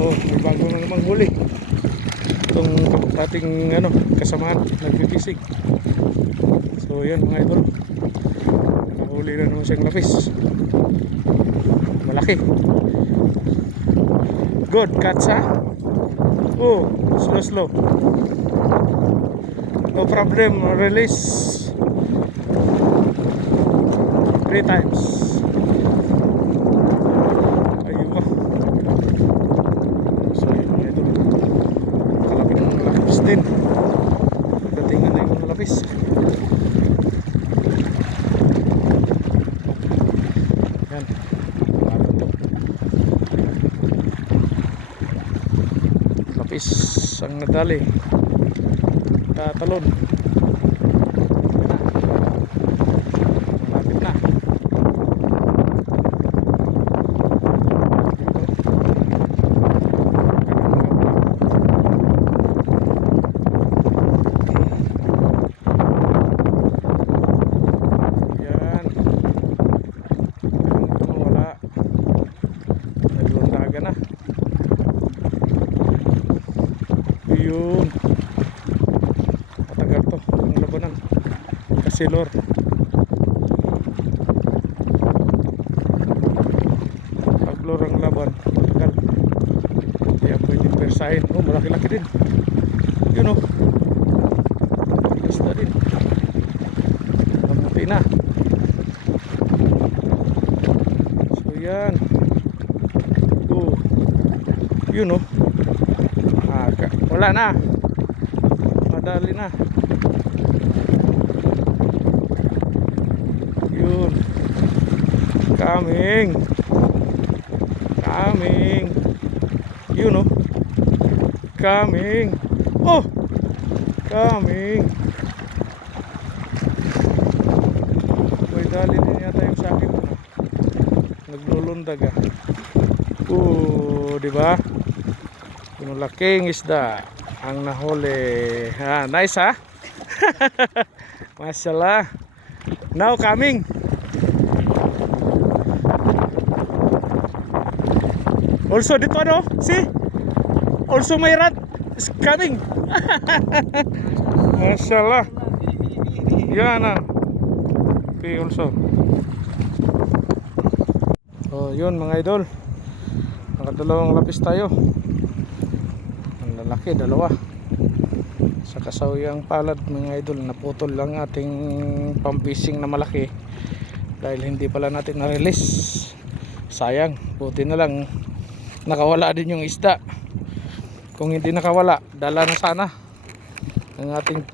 Oh, may bago na namang huli. Itong ating kasamahan nagpipishing. So yan mga idol, nakahuli na naman siyang lapis. Malaki. Good catch ha. Oh, slow. No problem, release 3 times. Ayun ka. So yun mga idol, kalapit ng lapis din. Datingan na yung lapis. Yan, lapis ang nadali, tatalon. Malapit na. Yan, wala, naglundaga na. Yun, matagal to ang labanan kasi lor. Pag lor ang laban matagal, kaya pwedeng persahin. Oh, malaki-laki din yun. Oh, basta din mamuti na. So yan. Oh, yun. Oh, wala na, madali na. Yun, coming. Yun. Oh, coming. Oh, coming. May dali din yata yung sa akin. Naglulundag ah. Oh, diba? Yung laking isda ang nahuli. Nice ha. Mashallah. Now coming. Also dito see, also my rat is coming. Mashallah. Yan okay, also. Oh, yun mga idol, nakadalawang lapis tayo. Laki, dalawa sa kasawiyang palad mga idol. Naputol lang ating pampising na malaki dahil hindi pala natin na-release. Sayang, buti na lang nakawala din yung isda. Kung hindi nakawala, dala na sana ang ating